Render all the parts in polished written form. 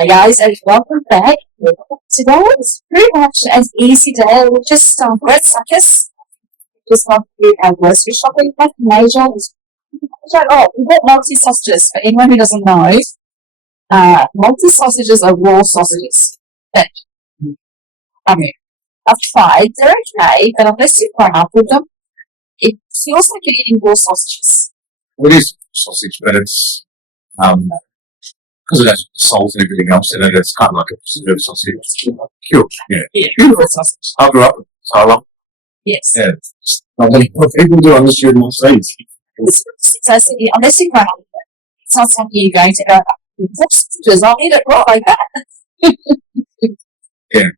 Hi guys, and welcome back. Today is pretty much an easy day. We'll just we're suckers. Just want to do our grocery shopping. Nothing major. Oh, we bought multi sausages. For anyone who doesn't know, multi sausages are raw sausages. But I mean, I've tried. They're okay, but unless you fry up with them, it feels like you're eating raw sausages. Well, it is sausage, but it's because it has salt and everything else in it. It's kind of like a preserved sausage. Cute, yeah. Beautiful sausage. I grew up with Thailand. Yes. Yeah, not many people do unless you're in my states. Unless you fry up, it's not something you're going to go. Sausages, I'll eat it raw like that. Yeah,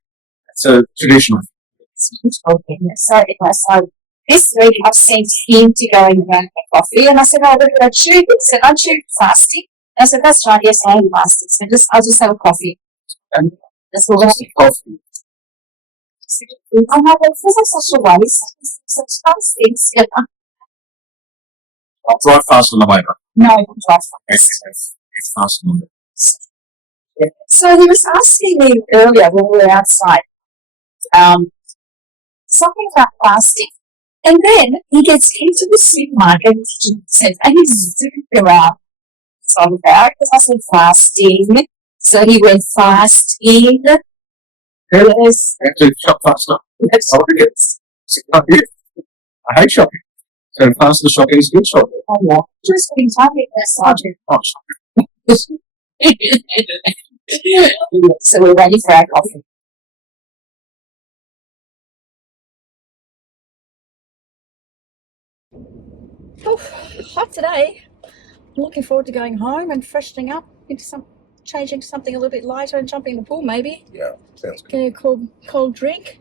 it's a traditional. Okay, so this week I've sent him to go and grab a coffee, and I said, "Oh, look, I chew this, and I chew plastic." I said, "That's right, yes, I am plastic. So I'll just have a coffee." And that's all I have. Coffee. I know it feels like such a waste. Such nice things. I'll drive fast on the way back. No, I don't drive It's fast on the way. So he was asking me earlier when we were outside, something about plastic. And then he gets into the supermarket and he's zooming around. So I'm back because I said fasting. So he went fasting. Yes. I have to shop faster. That's I hate shopping. So faster shopping is good shopping. Oh, yeah. Just in time to get So we're ready for our coffee. Oh, hot today. I'm looking forward to going home and freshening up into changing something a little bit lighter and jumping in the pool maybe. Yeah, sounds good. Get a cold drink.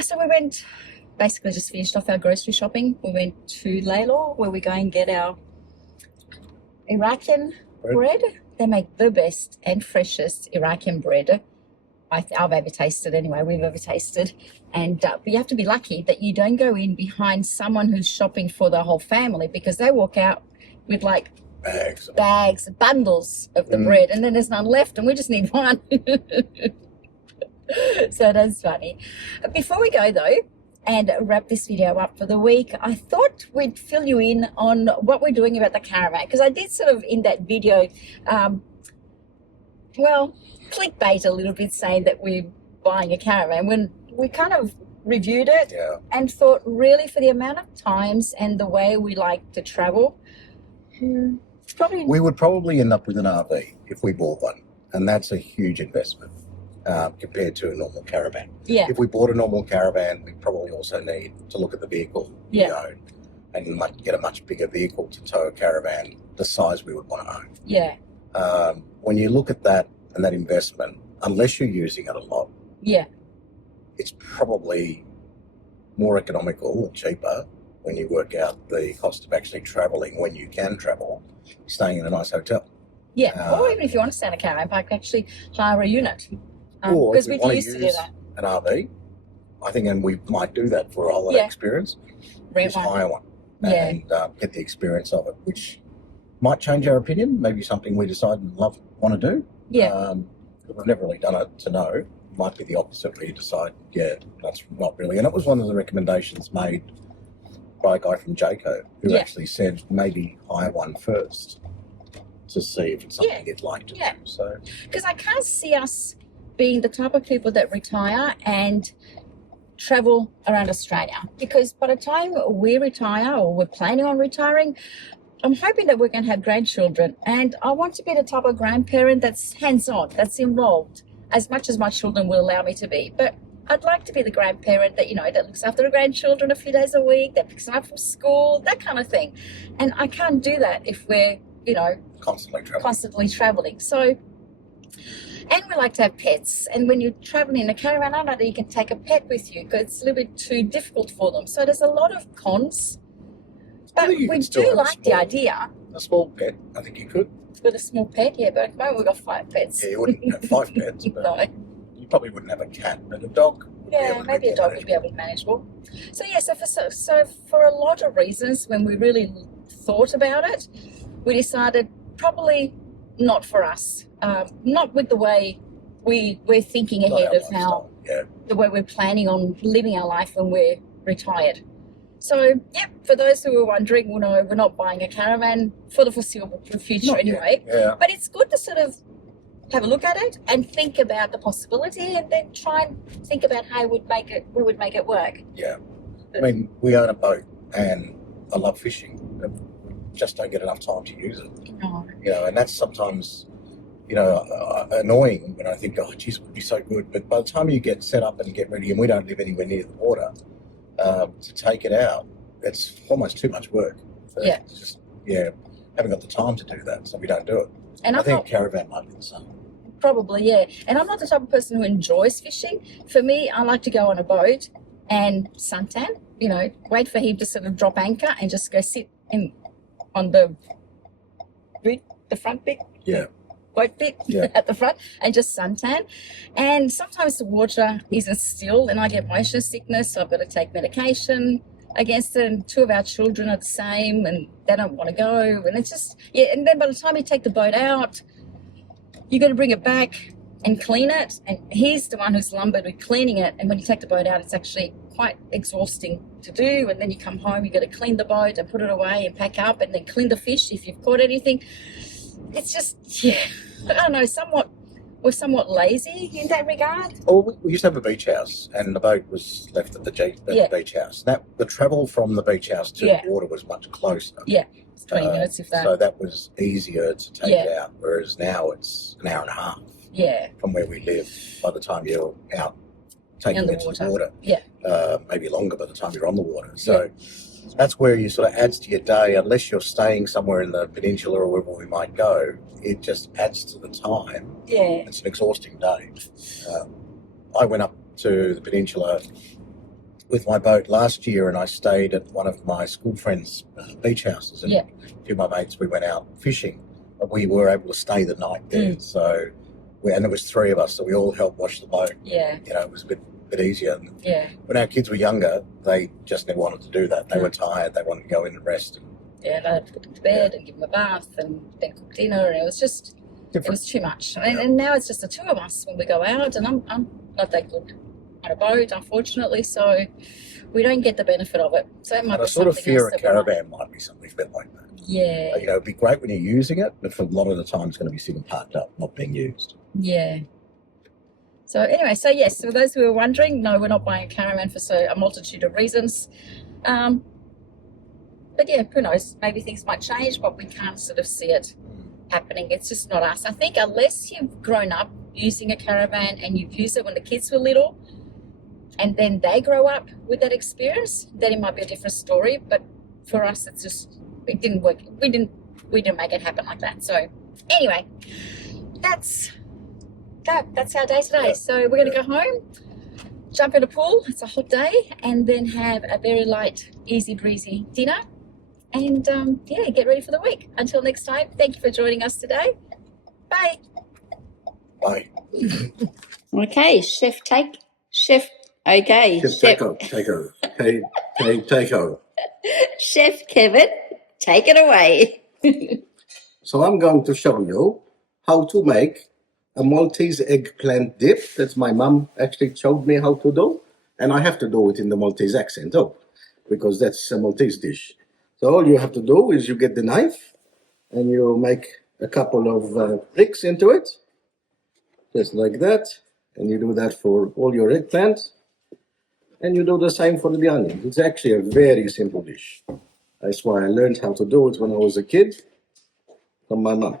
So we basically just finished off our grocery shopping. We went to Laylaw where we go and get our Iraqi bread. They make the best and freshest Iraqi bread I've ever tasted anyway, we've ever tasted. And but you have to be lucky that you don't go in behind someone who's shopping for the whole family, because they walk out with like bags, bundles of the bread, and then there's none left and we just need one. So that's funny. Before we go though and wrap this video up for the week, I thought we'd fill you in on what we're doing about the caravan, because I did sort of in that video clickbait a little bit saying that we're buying a caravan when we kind of reviewed it and thought really for the amount of times and the way we like to travel, we would probably end up with an RV if we bought one, and that's a huge investment compared to a normal caravan. Yeah. If we bought a normal caravan, we probably also need to look at the vehicle we own and get a much bigger vehicle to tow a caravan the size we would want to own. Yeah. When you look at that and that investment, unless you're using it a lot, it's probably more economical and cheaper when you work out the cost of actually travelling when you can travel, staying in a nice hotel. Yeah, or even if you want to stay in a caravan park, actually hire a unit. Or if because we we used to do that. An RV, I think, and we might do that for a holiday experience, Rent one. hire one and get the experience of it, which might change our opinion, maybe something we decide and want to do. Yeah. We've never really done it to know. Might be the opposite where you decide, that's not really. And it was one of the recommendations made by a guy from Jayco who actually said maybe hire one first to see if it's something you'd like to do. So, because I can't see us being the type of people that retire and travel around Australia, because by the time we retire or we're planning on retiring, I'm hoping that we're going to have grandchildren, and I want to be the type of grandparent that's hands-on, that's involved as much as my children will allow me to be. But I'd like to be the grandparent that, that looks after the grandchildren a few days a week, that picks them up from school, that kind of thing. And I can't do that if we're, constantly traveling. So, and we like to have pets. And when you're traveling in a caravan, I know that you can take a pet with you because it's a little bit too difficult for them. So there's a lot of cons. But we do like the idea. A small pet, I think you could. With a small pet, but at the moment we've got 5 pets. Yeah, you wouldn't have 5 pets, but no. You probably wouldn't have a cat, but a dog. Maybe a dog would be able to be manageable. So for a lot of reasons, when we really thought about it, we decided probably not for us. Not with the way we're thinking Not ahead our of how lifestyle. the way we're planning on living our life when we're retired. So, for those who are wondering, we're not buying a caravan for the foreseeable future Not yet. anyway. Yeah. But it's good to sort of have a look at it and think about the possibility, and then try and think about how we would make it work. Yeah. I mean, we own a boat and I love fishing. But we just don't get enough time to use it. No. And that's sometimes, annoying when I think, oh, geez, it would be so good. But by the time you get set up and get ready, and we don't live anywhere near the water, to take it out, it's almost too much work. So it's just, haven't got the time to do that, so we don't do it. And I think caravan might be the same. Probably, yeah. And I'm not the type of person who enjoys fishing. For me, I like to go on a boat and suntan, wait for him to sort of drop anchor and just go sit on the front bit. Yeah. Boat bit at the front and just suntan. And sometimes the water isn't still and I get motion sickness, so I've got to take medication against it. And 2 of our children are the same and they don't want to go. And it's just, and then by the time you take the boat out, you got to bring it back and clean it. And he's the one who's lumbered with cleaning it. And when you take the boat out, it's actually quite exhausting to do. And then you come home, you got to clean the boat and put it away and pack up and then clean the fish if you've caught anything. It's just, I don't know, we're somewhat lazy in that regard. Well, we used to have a beach house and the boat was left at the beach house. The travel from the beach house to the water was much closer. Yeah, it's 20 minutes if that. So that was easier to take it out, whereas now it's an hour and a half from where we live by the time you're out taking it to the water. Yeah. Maybe longer by the time you're on the water. So that's where you sort of adds to your day, unless you're staying somewhere in the peninsula or wherever we might go. It just adds to the time. Yeah. It's an exhausting day. I went up to the peninsula with my boat last year and I stayed at one of my school friends' beach houses. And a few of my mates, we went out fishing. But we were able to stay the night there. So, and there was 3 of us, so we all helped wash the boat. Yeah. It was a bit easier. Yeah. When our kids were younger, they just never wanted to do that. They were tired. They wanted to go in and rest. And I had to put them to bed and give them a bath and then cook dinner, and it was just different. It was too much. And now it's just the 2 of us when we go out, and I'm not that good on a boat, unfortunately, so we don't get the benefit of it. So it might be sort of fear a caravan might be something a bit like that. Yeah. It'd be great when you're using it, but for a lot of the time it's going to be sitting parked up, not being used. Yeah. So anyway, so yes, for those who are wondering, no, we're not buying a caravan for a multitude of reasons. But who knows? Maybe things might change, but we can't sort of see it happening. It's just not us. I think unless you've grown up using a caravan and you've used it when the kids were little and then they grow up with that experience, then it might be a different story. But for us, it didn't work. We didn't make it happen like that. So anyway, that's our day today. So we're going to go home, jump in a pool. It's a hot day, and then have a very light, easy breezy dinner. And get ready for the week. Until next time, thank you for joining us today. Bye. Bye. Okay, Chef. Okay. Take over. Take over. Chef Kevin, take it away. So I'm going to show you how to make a Maltese eggplant dip that my mum actually showed me how to do. And I have to do it in the Maltese accent, because that's a Maltese dish. So all you have to do is you get the knife and you make a couple of pricks into it, just like that. And you do that for all your eggplants. And you do the same for the onions. It's actually a very simple dish. That's why I learned how to do it when I was a kid from my mum.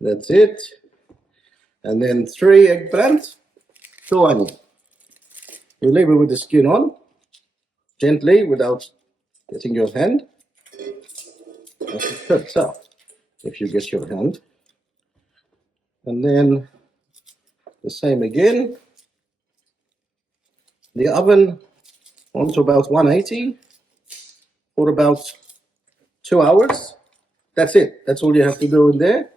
That's it. And then 3 eggplants, 2 onions. You leave it with the skin on, gently, without getting your hand. As it cuts out, if you get your hand. And then the same again. The oven on to about 180 for about 2 hours. That's it. That's all you have to do in there.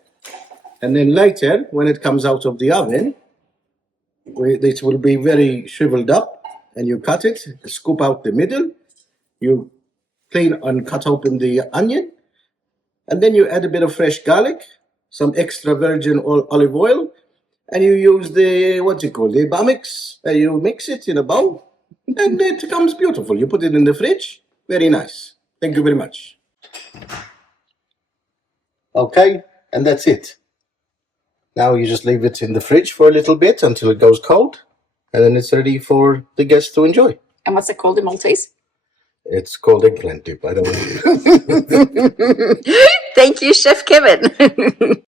And then later, when it comes out of the oven, it will be very shriveled up, and you cut it, scoop out the middle, you clean and cut open the onion, And then you add a bit of fresh garlic, some extra virgin olive oil, and you use the, what's it called, the bamix, and you mix it in a bowl, and it comes beautiful. You put it in the fridge. Very nice. Thank you very much. Okay, and that's it. Now you just leave it in the fridge for a little bit until it goes cold, and then it's ready for the guests to enjoy. And what's it called in Maltese? It's called eggplant dip. I don't know. Thank you, Chef Kevin.